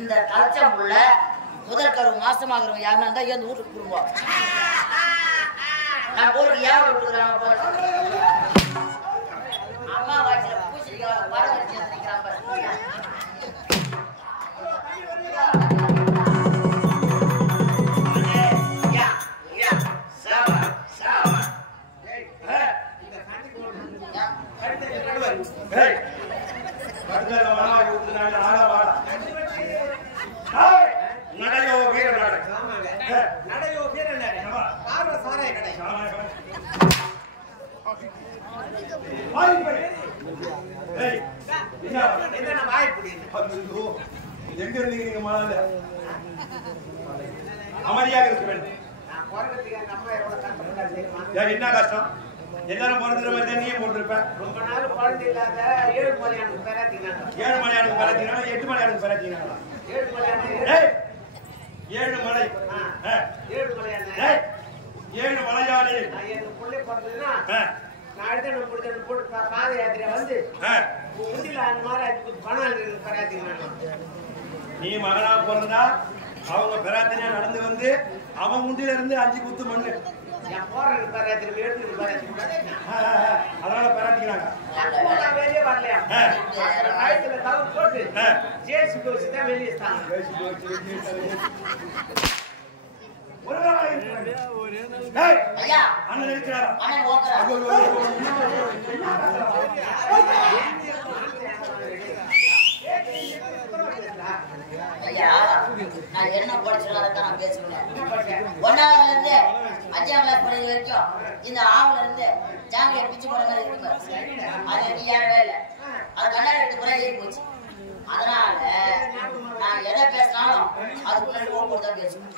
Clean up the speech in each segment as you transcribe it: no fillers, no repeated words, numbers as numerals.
இந்த கலச்சம் உள்ள முதல் கருவு மாசமாகிறவங்க யாருன்னா இருந்தா ஏன் வீட்டுக்கு போடுவோம். நான் ஊருக்கு ஏன் விட்டுக்கிறேன் அம்மா வாய்ச்சில பூச்சிருக்காங்க படம் அடிச்சு நினைக்கிறான். எங்க இருந்தீங்க நீங்க மழை அமைதியாக இருக்க வேண்டும். என்ன கஷ்டம்? எல்லாரும் பிறந்துற மாதிரி தான் நீயும் போட்டிருப்பேன். ரொம்ப நாள் குழந்தை இல்லாத 7 மலையானுக்கு பெறாத்தீங்கன்னா 7 மலையானுக்கு பெறாத்தீங்கன்னா 8 மலையானுக்கு பெறாத்தீங்கன்னா 7 மலையான 7 மலை 7 மலையான 7 மலையானே என் பிள்ளை பிறந்ததுன்னா நான் அடுத்த போட்டு பாத யாத்திரை வந்து முந்தில அந்த மாதிரி அதுக்கு பணம் பெறாத்தீங்கன்னா நீ மகனா பிறந்தா அவங்க பெறாத்தனையா நடந்து வந்து அவன் முண்டில இருந்து 5 குத்து மண்ணு போறது பெறாத்திரி எடுத்து அதனால பெறாத்திக்கிறாங்க. வெளியே வரலையா ஆயிரத்துல தவிர போட்டு ஜேசி கோச்சு தான் வெளியே அண்ணன் இருக்கிறாரா? ஐயா நான் என்ன படிச்சுதான் நான் பேசுறேன். 1ஆவதுல இருந்து 5ஆம் கிளாஸ் படிக்கிற வரைக்கும் இந்த ஆவுல இருந்து ஜாங்கிய பிச்சு போன மாதிரி இருக்கு. அது நீ ஏறவே இல்லை. அது கண்ணாடி எடுத்து கூட ஏறி போச்சு. அதனால நான் எதை பேசினாலும் அதுக்குள்ள போக்குதான் பேசுவேன்.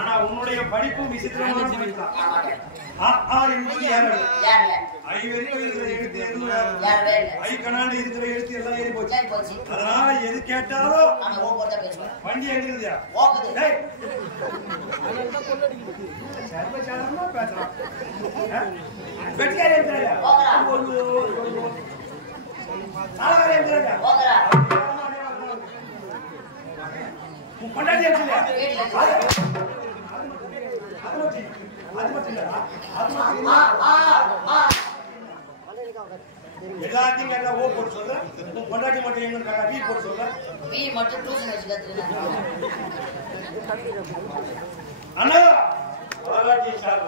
ஆனா உன்னுடைய படிப்பு விசித்திரமான படிப்புதான். இருக்கிற எழுத்து எல்லாம் ஏறி போச்சு. அதனால எது கேட்டாலும் வண்டி எழுதுறியா சர்வசாதாரணமா பேசுறான். வெட்டியாரி எழுதுறியா நாளை எழுதுறியா கொண்டாடி எழுதுறியா எல்லாத்தையும் கேட்டா ஓ போட்டு சொல்ல. கொண்டாடி மட்டும் எங்க கேட்டா வீ போட்டு சொல்ல. வீ மட்டும் டியூஷன் வச்சு கத்துக்கிறேன். அண்ணா கொண்டாடி சார்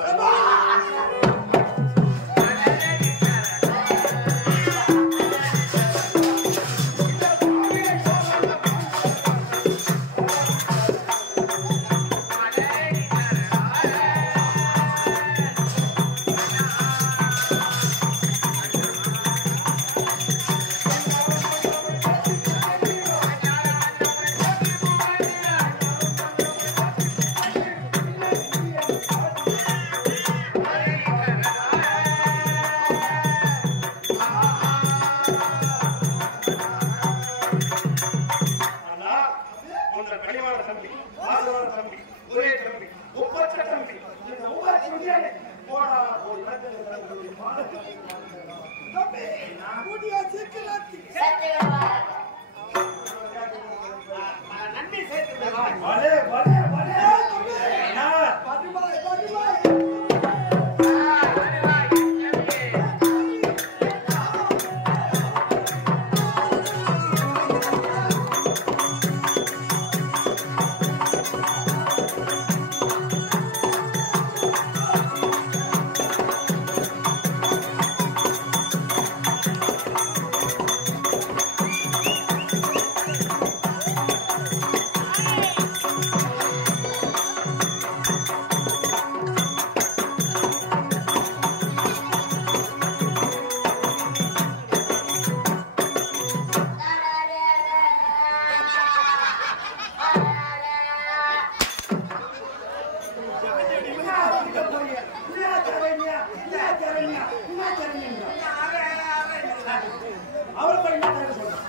அவரை போய் என்ன தர சொல்றான்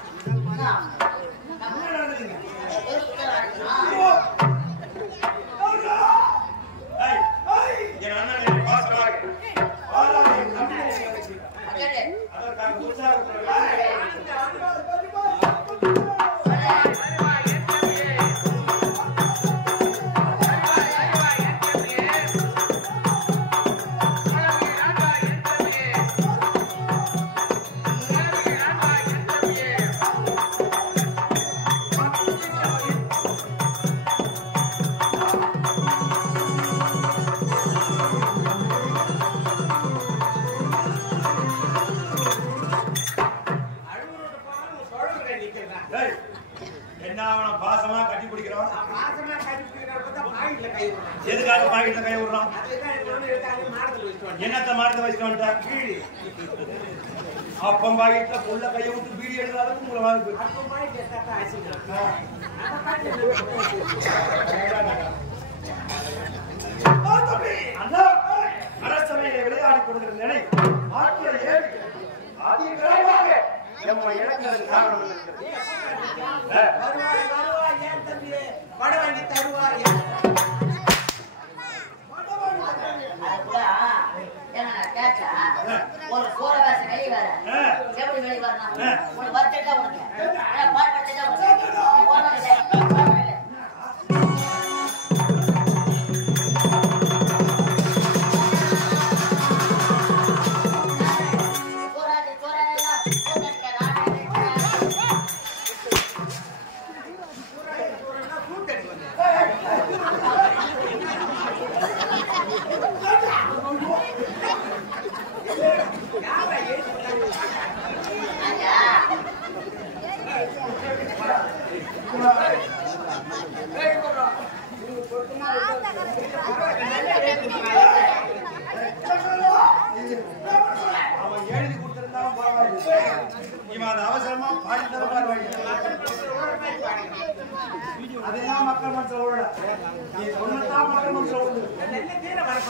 என்ன நடக்குதுங்க என் அண்ணன் பாஸ்கர் அதற்காக பாசமா கட்டி பிடிக்கிறோம் எதுக்காக பாக்கெட்ல கை விடுறோம் என்னத்த மாடத்தை வச்சுட்டு வந்துட்டா அப்பம் பாக்கெட்ல புள்ள கையை விட்டு பீடி எடுத்தாலும் உங்களை வாங்க அரசமையில விளையாடி கொடுக்கிற நிலை ஆட்களை ஏறி ஆதிக்கிறமாக நம்ம இழந்தது காரணம் வடவண்டி தருவாய் ஒரு போற வாசி வெளியே வர எப்படி வெளியே வரணும் உனக்கு வர்த்தா உனக்கு பாட்டு அவன் எழுதி கொடுத்திருந்தாலும் பரவாயில்லை இவன் அது அவசரமா பாடி தரமா அதைதான் மக்கள் மனசுல விட நீ சொன்னதான் மக்கள் மனசுல விடுது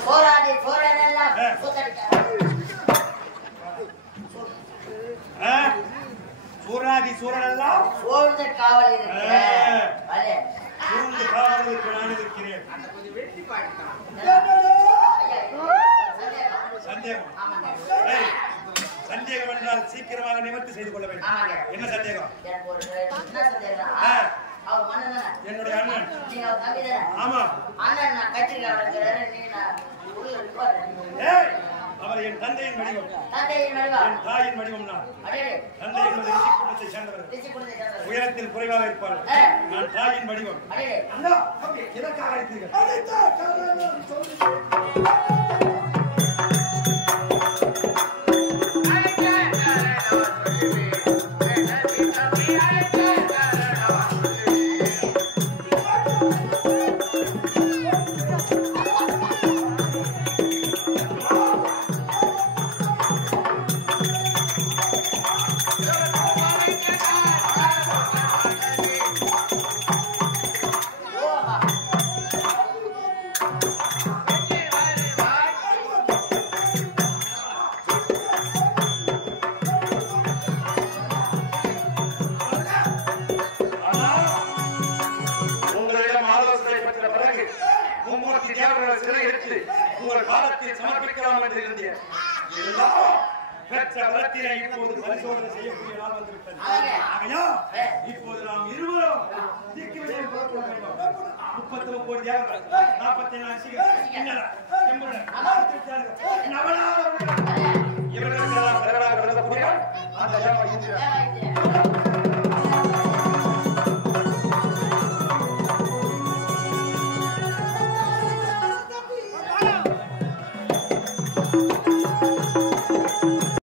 போராடி போராடலாம் சூரனாதி சூரனெல்லாம் சூழ்ந்து காவல் இருக்கு சூழ்ந்து காவலுக்கு நான் இருக்கிறேன் சந்தேகம் சந்தேகம் என்றால் சீக்கிரமாக நிவர்த்தி செய்து கொள்ள வேண்டும் என்ன சந்தேகம் என்னுடைய அண்ணன் ஆமா அவர் என் தந்தையின் வடிவம் என் தாயின் வடிவம் நான் தந்தை என்பது ரிஷிக்குலத்தை சேர்ந்தவர் உயரத்தில் குறைவாக இருப்பார் நான் தாயின் வடிவம் எதற்காக அழைத்தீர்கள் உங்கள் காலத்தில் சமர்ப்பிக்கலாம் என்று இருந்தேன் பெற்ற வளத்தினை இப்போது பரிசோதனை செய்யக்கூடிய நாள் வந்துவிட்டது ஆகையா இப்போது நாம் இருவரும் திக்கு விஜயம் புறப்பட வேண்டும் 39 கோடி தேவர்கள் 44 சிங்க